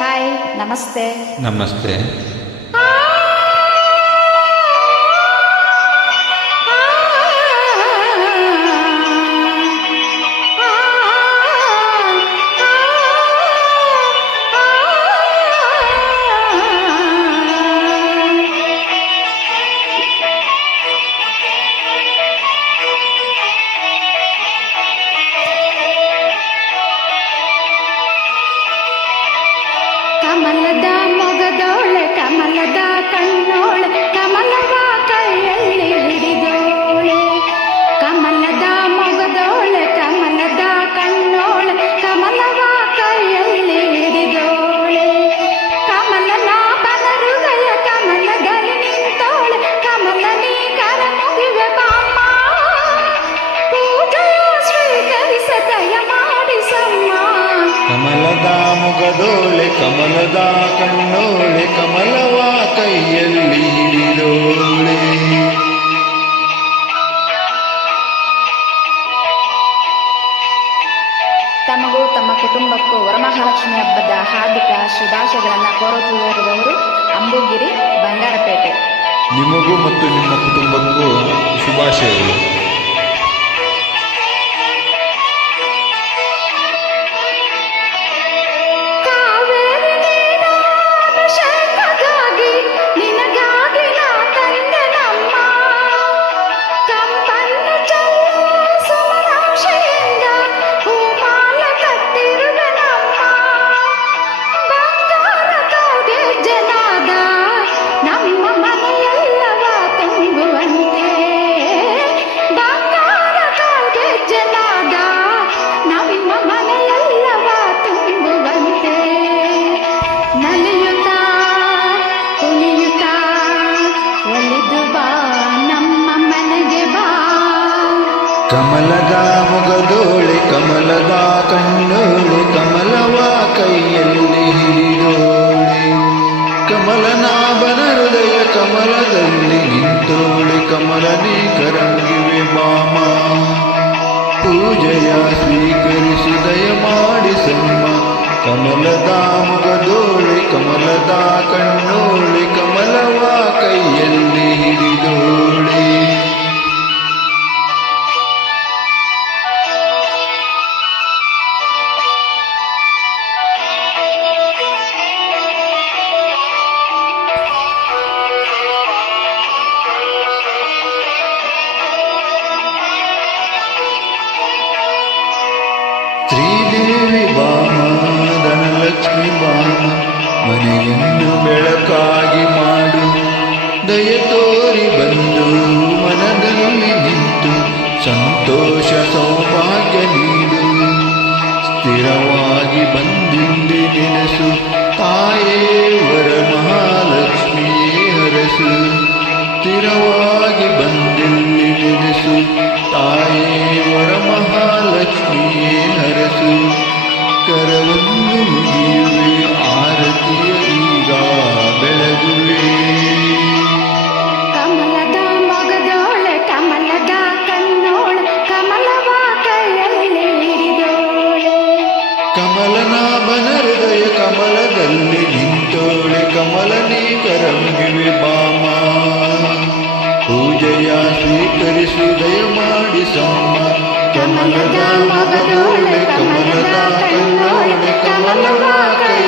Hi, ನಮಸ್ತೆ. ನಮಸ್ತೆ. ಕಮಲದ ಮೊಗದೋಳೆ, ಕಮಲದ ಕಣ್ಣೋಳೆ, ಕಮಲವ ಕೈಯಲ್ಲಿ ಹಿಡಿದೋಳೆ. ಕಮಲದ ಮೊಗದೋಳೆ, ಕಮಲದ ಕಣ್ಣೋಳೆ, ಕಮಲವ ಕೈಯಲ್ಲಿ ಹಿಡಿದೋಳೆ. ಕಮಲನ ಬನ ಹೃದಯ ಕಮಲದಲ್ಲಿ ನಿಂತೋಳೆ. ಕಮಲ ನೀ ಕರ ಮುಗಿವೆ ಬಾಮ್ಮ, ಪೂಜೆಯ ಸ್ವೀಕರಿಸ ದಯ ಮಾಡಿಸಮ್ಮ. ಕಮಲದ ಮುಗದೋಳೆ, ಕಮಲದ ಕಣ್ಣೋಳೆ, ಕಮಲವ ಕೈಯಲ್ಲಿ ಹಿಡಿದೋಳೆ. ತಮಗೂ ತಮ್ಮ ಕುಟುಂಬಕ್ಕೂ ವರಮಹಾಲಕ್ಷ್ಮಿ ಹಬ್ಬದ ಹಾರ್ದಿಕ ಶುಭಾಶಯಗಳನ್ನು ಕೋರುತ್ತಿರುವವರು ಅಂಬುಗಿರಿ, ಬಂಗಾರಪೇಟೆ. ನಿಮಗೂ ಮತ್ತು ನಿಮ್ಮ ಕುಟುಂಬಕ್ಕೂ ಶುಭಾಶಯಗಳು. ಕಮಲದ ಮುಗದೋಳೆ, ಕಮಲದ ಕಣ್ಣೋಳೆ, ಕಮಲವ ಕೈಯಲ್ಲಿ ಹಿಡಿದೋಳೆ. ಕಮಲನಾಭನ ಹೃದಯ ಕಮಲದಲ್ಲಿ ನಿಂತೋಳೆ. ಕಮಲನೇ ಕರಂಗಿವೆ ಬಾಮ, ಪೂಜೆಯ ಸ್ವೀಕರಿಸಿ ದಯ ಮಾಡಿಸಮ್ಮ. ಕಮಲದ ಮುಗದೋಳೆ, ಕಮಲದ ಕಣ್ಣೋಳೆ, ಕಮಲವ ಕೈಯಲ್ಲಿ ಹಿಡಿದೋಳೆ. ಶ್ರೀದೇವಿ ಬಾಮ, ಧನಲಕ್ಷ್ಮಿ ಬಾಮ, ಮನೆಯನ್ನು ಬೆಳಕಾಗಿ ಮಾಡು. ದಯ ತೋರಿ ಬಂದು ಮನದಲ್ಲಿ ನಿಂತು ಸಂತೋಷ ಸೌಭಾಗ್ಯ ನೀಡು. ಸ್ಥಿರವಾಗಿ ಬಂದಿಂದೆ ನೆನಸು, ತಾಯೇ ವರಮಹಾಲಕ್ಷ್ಮಿಯೇ ಹರಸು. ಸ್ಥಿರವಾಗಿ ಬಂದಿಲ್ಲಿ ನೆನಸು, ತಾಯೇ ವರಮಹಾಲಕ್ಷ್ಮಿಯೇ ಹರಸು. ಕರವನ್ನು ಮುಗಿಯುವೆ, ಆರತಿಯ ಈಗ ಬೆಳಗುವೆ. ಕಮಲದ ಮೊಗದೋಳೆ, ಕಮಲದ ಕಣ್ಣೋಳೆ, ಕಮಲವ ಕೈಯಲ್ಲಿ ಹಿಡಿದೋಳೆ. ಕಮಲನಾಭನ ಹೃದಯ ಕಮಲದಲ್ಲಿ ನಿಂತೋಳೆ. ಕಮಲನೇ ಕರಮುಗಿವೆ ಬಾಮ, ಪೂಜೆಯ ಸ್ವೀಕರಿಸು ದಯ ಮಾಡಿಸಮ್ಮ. ಕಮಲದ ಮೊಗದೋಳೆ, ಕಮಲದ ಕಣ್ಣೋಳೆ, ಕಮಲವ ಕೈ